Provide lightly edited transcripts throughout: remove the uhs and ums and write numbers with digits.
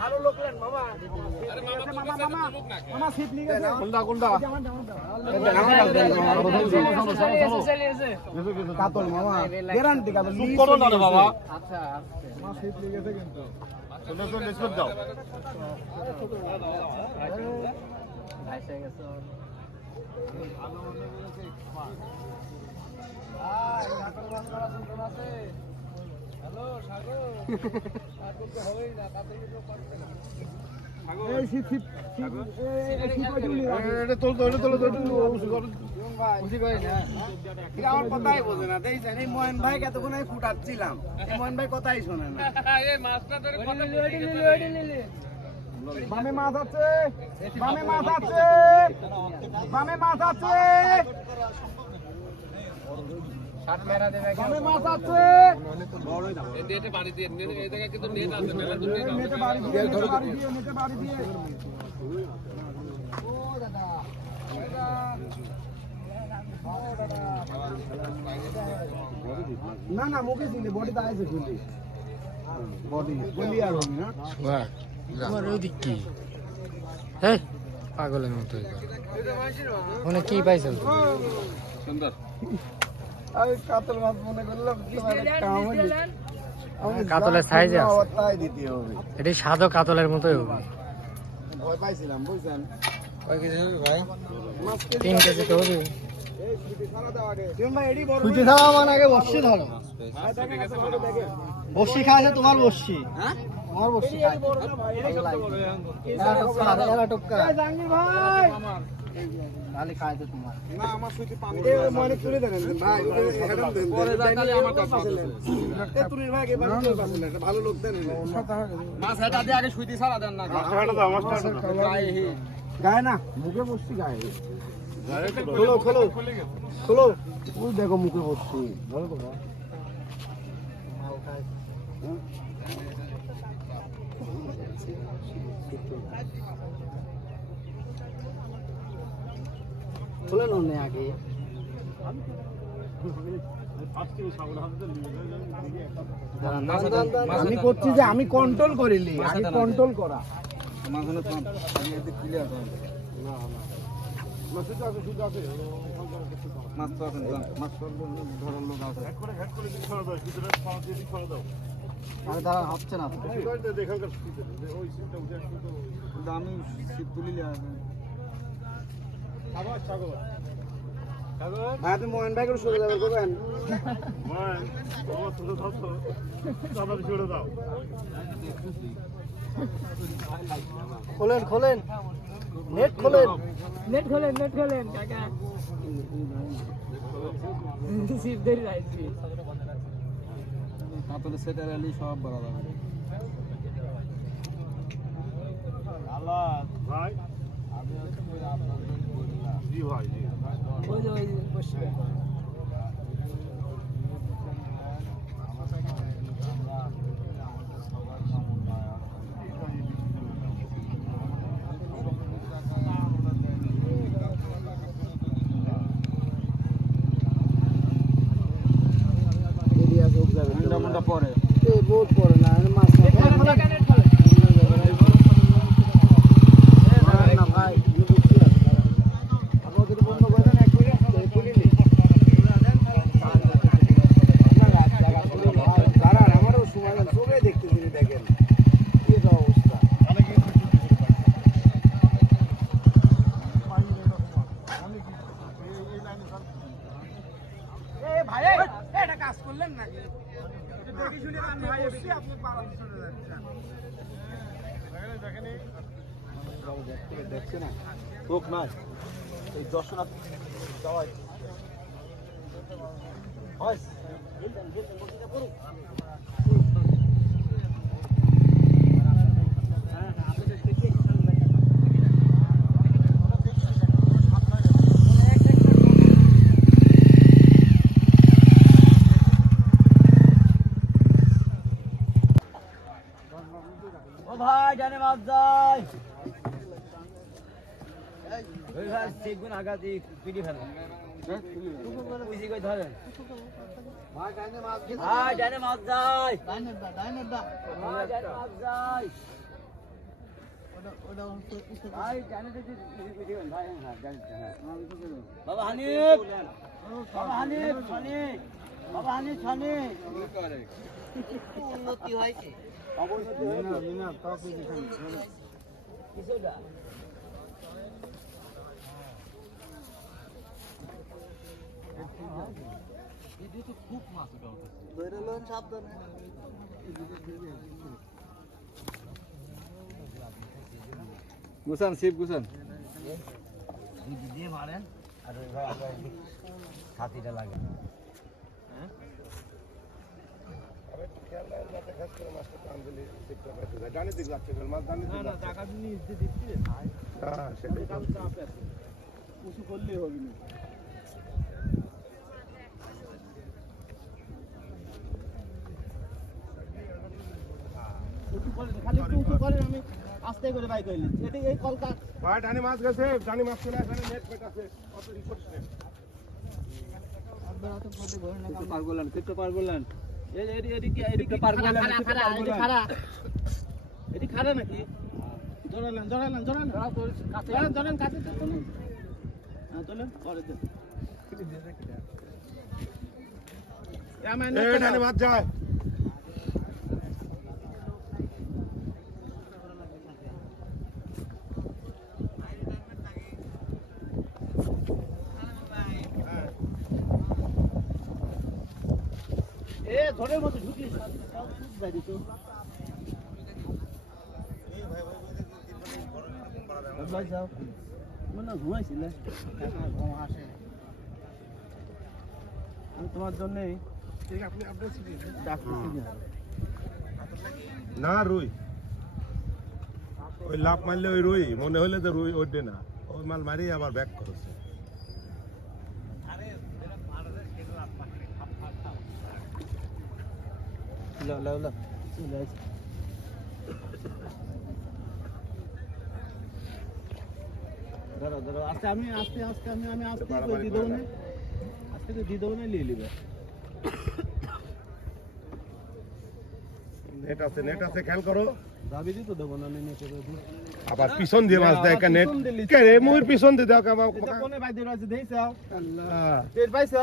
ভালো লোক লেন মামা। মামা সিট নিয়ে গেছে। কোনটা কাতল মামা গ্যারান্টি কাতল লিস করো না রে বাবা। আচ্ছা মামা সিট নিয়ে গেছে কিন্তু চলে লিস করে দাও। আইসা গেছে ভালো মনে বলেছে কাতল বন্ধ করা সুন্দর আছে। হ্যালো সাগর সাগর তো হবেই না তাতে কিছু করতে না। এই সিট এটা তোল খুশি করে না এটা আমার কথাই বোঝে না দেখছেন এই মোহন ভাই কতক্ষণ আমি ফুটাচ্ছিলাম এই মোহন ভাই কথাই শোনে না এই মাছটা ধরে কথা বলে বামে মাছ আছে বামে মাছ আছে বামে মাছ আছে সাত মেরা দেবে বামে মাছ আছে বড়ই না এই নেটে বাড়ি দিয়ে এই জায়গা কিন্তু নেট আছে নেটে বাড়ি দিয়ে নেটে বাড়ি দিয়ে ও দাদা না না মুখে দিলে বডি তো আছে খুলি বডি বলি আর হবে না বাহ আমার ওদিক কি হ্যাঁ পাগলের মতো মানে কি পাইছো সুন্দর আমি কাতল মাছ মনে করলাম কি কাতলের সাইজে আছে তাই দিতে হবে এটি সাদা কাতলের মতোই হবে ভয় পাইছিলাম বুঝছেন কয় কেজি হবে ভাই 3 কেজি তো হবে এই সুতি সারা দাও আগে তুমি ভাই এডি বড় সুতি সারা মান আগে বসছি ধরো বসছি খাইছে তোমার বসছি হ্যাঁ তোমার বসছি খাই বড় না ভাই এডি কত বড় এরা টক্কা এই জাহাঙ্গীর ভাই খালি খাইছে তোমার না আমার সুতি পানি এ মানে তুলে দেন ভাই হেডাম দেন পরে যাইলে আমার কাছে এ তুই ভাই এবার তুই পাছেন একটা ভালো লোক দেন মাছ হেটা দিয়ে আগে সুতি সারা দেন না হেটা দাও মাছটা গায়ে হি গায়ে না মুখে বসছি গায়ে খোলো খোলো খোলো ওই দেখো মুখে বসছি ভালো তো মাল খায় খোলেন না আগে আমি করছি যে আমি কন্ট্রোল করিলি আগে কন্ট্রোল করা মাঝখানে তো ক্লিয়ার করা না না মাছ তো আছে শুধু আছে মাছ তো আছে মাছ তো ধরার লোক আছে হেড করে দিতে ছড়া দাও ভিতরে পাওয়া দিয়ে দিতে ছড়া দাও আরে দাঁড়া হচ্ছে না তো দেখার ওই সিটটা উঠে আসছে তো আমি সিট তুলিলে আছে আবার ছাগল হ্যাঁ তুমি মোহন ভাই করে শুরু যাবে করবেন খোলেন খোলেন নেট খোলেন নেট খোলেন নেট খোলেন কাকা সিট ধরে রাখছি তারপরে সেটার আলি সব বরাবর আল্লাহ ভাই আমি আপনাদের বললাম জি ভাই জি ওই যে বসে পরে এই বহুত পরে না মাছ না ভাই আমাদের বন্ধ করে দেন এক মিনিট তুলিনি দাঁড়ান আমারও সময় চোখে দেখতেছি দেখেন কি অবস্থা ভাই এটা কাজ করলেন নাকি দেখি শুনে ভাই বসছি আপনি পাড়াতে চলে যাচ্ছেন দেখছি না চোখ নাই এই দর্শনা যাওয়াই হয় ভাই জানে মাছ যায় ওই ভাই দেখুন আগাতে পিটি ফেলা পুঁজি কই ধরেন ভাই ডাইনে মাছ ভাই ডাইনে মাছ যায় ডাইনের দা ভাই ডাইনে মাছ যায় ওটা ভাই ডাইনে দিতে দিবেন ভাই হ্যাঁ ডাইনে হ্যাঁ বাবা হানিফ বাবা হানিফ ছানি উন্নতি হয় কি অবনতি হয় না তাও কি কিছুটা খুব মাছ ধরে লোন সাবধানে গুছান শিব গুছান দিয়ে মারেন আর ছাতিটা লাগে উঁচু করলেই হবে না খালি একটু উঁচু করেন আমি আস্তে করে বাইক হইলি এটি এই কলকা ভাই ডানি মাছ গেছে ডানি মাছ চলে এখানে নেট পেট আছে কত রিপোর্ট নেট পার বললেন কত পার বললেন এডি পার বললেন এটি খারা নাকি জড়ালেন কাছে চলুন হ্যাঁ চলেন পরে দেন এই ডানি মাছ যায় এ ধরের মতো ঢুকিস বাইরে তো ভাই যাও মানে ঘুমাইছিলে ঘুম আসে আমি তোমার জন্যই না রুই ওই লাভ মারলে ওই রুই মনে হলে তো রুই ওঠে না ওই মাল মারি আবার ব্যাক করেছে ধরো আস্তে আমি আস্তে করে দিয়ে দেবো না আস্তে করে দিয়ে দেবো না নিয়ে নিবে নেট আছে খেয়াল করো দাবি দিতে দেবো না নেমে চলে আবার পিছন দিয়ে মাছ দেয় নেট কে রে মুইর পিছন দিয়ে দাও কাবা কোনে ভাই দিয়ে আছে দেইছো আল্লাহ পেট পাইছো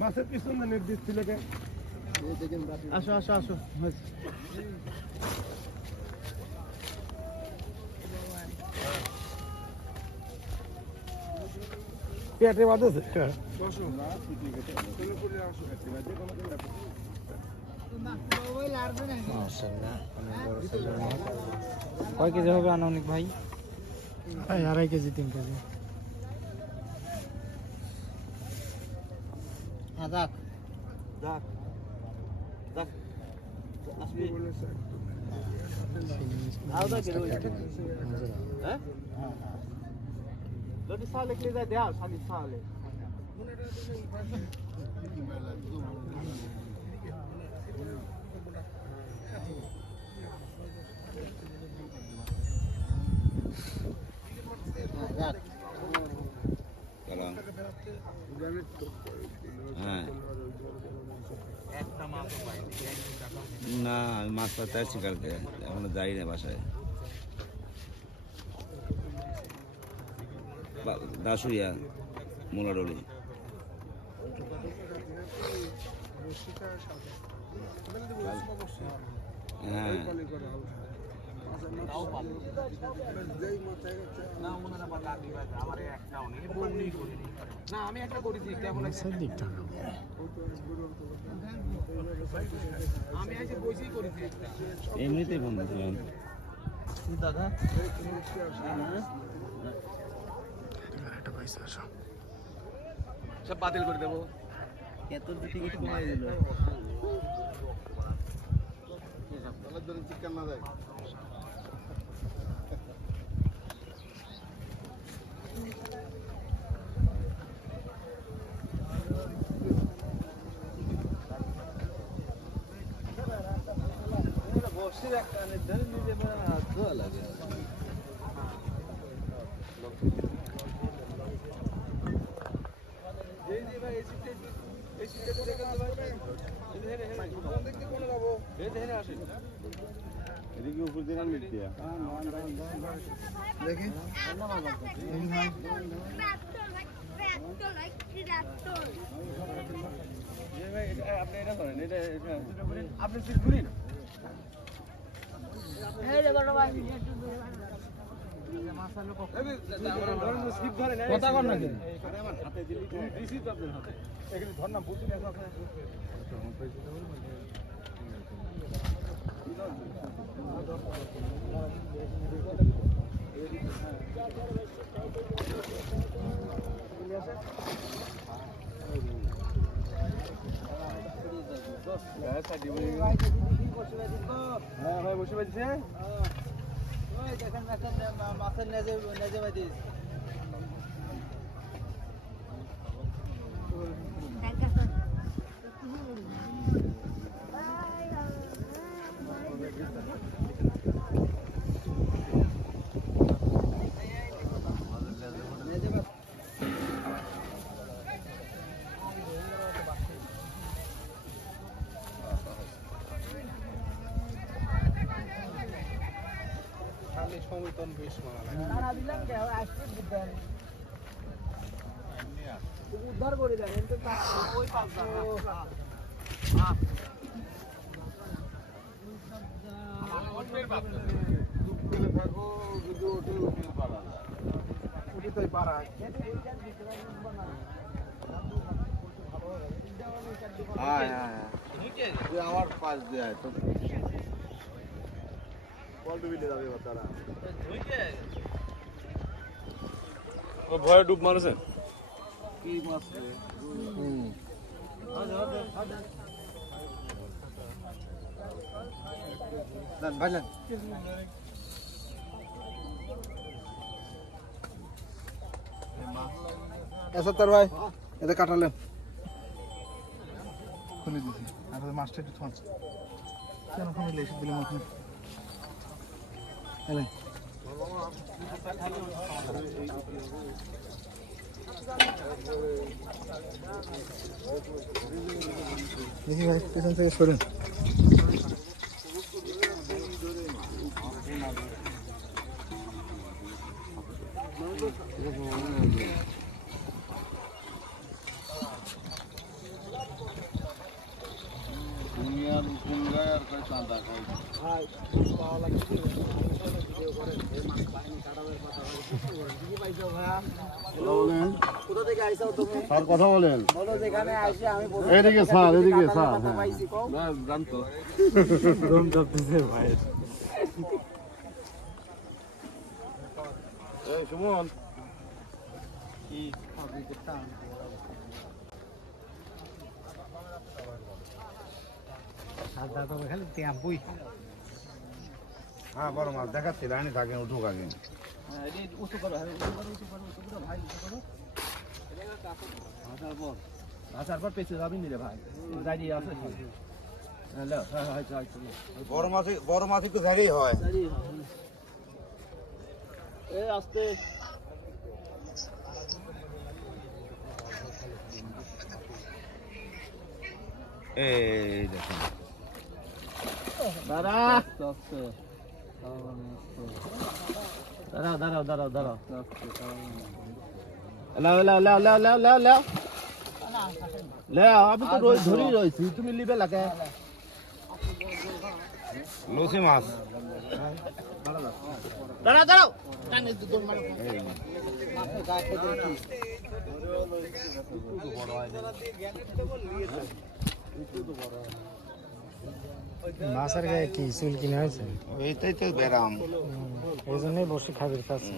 মাছের পিছন দিয়ে নেট দিছিল কে আসো পেটে বাঁধেছে কয় কেজি হবে আনুমানিক ভাই 2.5 কেজি 3 কেজি হ্যাঁ দেখ আসবি আলাদা কেন হ্যাঁ লোটি সালে কে যায় দেয়া সালি সালে হ্যাঁ না আমি মাছ পাতে আসছি কালকে এখনো যাই না বাসায় দাসুরিয়া মোলাডলি হ্যাঁ এমনিতেই বন্ধ ছিলাম দাদা সব বাতিল করে দেবো এত টিকিট কমাই দিল চিকেন না যায় বসির একটা ধরে নিজে ধোয়া লাগে এদিকে উপর দিয়ে আনবি দিয়া দেখি আপনি এটা করেন আপনি সিট ঘুরিন কথা কর নাকি হ্যাঁ ভাই বসে পাইছে দেখেন মাছের নেজে বাদিস সমতন বেশ উদ্ধার করে দেন ওই আমার পাশ দিয়ে তো ভয়ে ডুব মারছেন কি মাছ রে ভাইলেন এসত্তর ভাই এটা কাটালেন খুলে দিছি আর মাছটা একটু থামছ কেন ফোনে লেখে দিলাম আপনি এলেন দেখি ভাই পেছন থেকে সরেন দুনিয়ার কোন জায়গার কই চাঁদা কই কোথা থেকে আইসাও তুমি স্যার কথা বলেন বলো যেখানে আসে আমি এদিকে স্যার এদিকে স্যার হ্যাঁ পাইছি কও না জানতো দম চাপতেছে ভাই এই সুমন কি আপনি দেখতা সাদা তো খালি টেম্পুই হ্যাঁ বড় মাছ দেখাচ্ছি লাইনে থাকেন উঠুক আগে উঁচু করো ভাই উঁচু করো আসার পর পেছে যাবি নিলে ভাই দাঁড়িয়ে আছে বড় মাছ একটু ঝাড়ি হয় এই আস্তে এই দেখুন দাঁড়াও আমি তো ধরেই রয়েছি তুমি লিবে লাগে লসি মাছ দাঁড়াও মাছের গায়ে কি চুল কিনা হয়েছে এইটাই তো বেরাম এই জন্যই বসে খাবির কাছে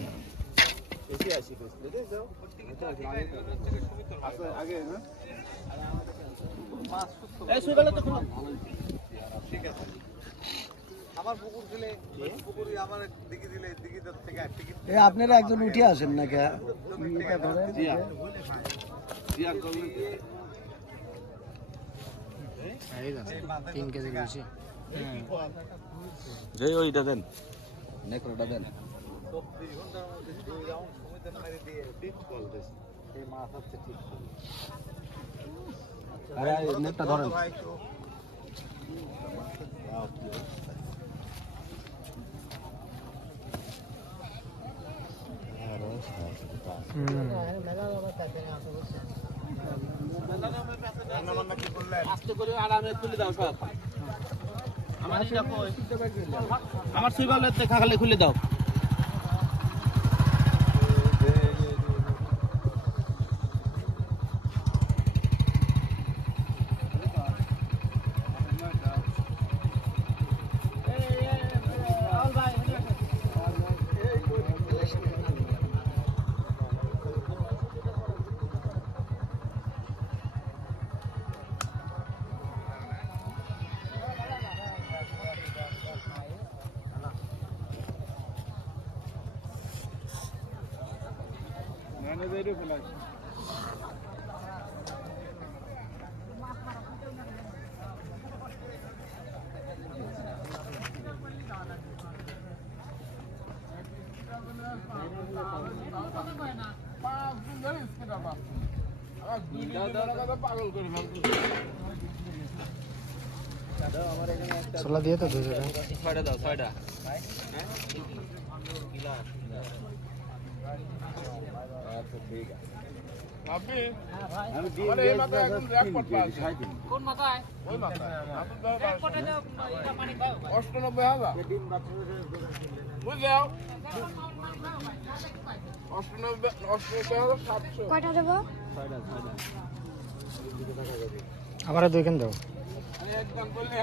আপনারা একজন উঠে আসেন না কে তিন কেজি বেশি যে ওইটা দেন নেকড়াটা দেন আরে নেটটা ধরেন আস্তে করে আরামে খুলে দাও সব আমার সুইবালের দেখা খালি খুলে দাও ছোলা দিয়ে তো ধুয়ে দেবে ছয়টা দাও ছয়টা কোন মাথায় ওই মাথায় এক কোটা দাও এটা পানি পাও 98,000 বুঝলাও 98,700 কয়টা দেবো ছয়টা আবার দুই কেন দাও একদম বললে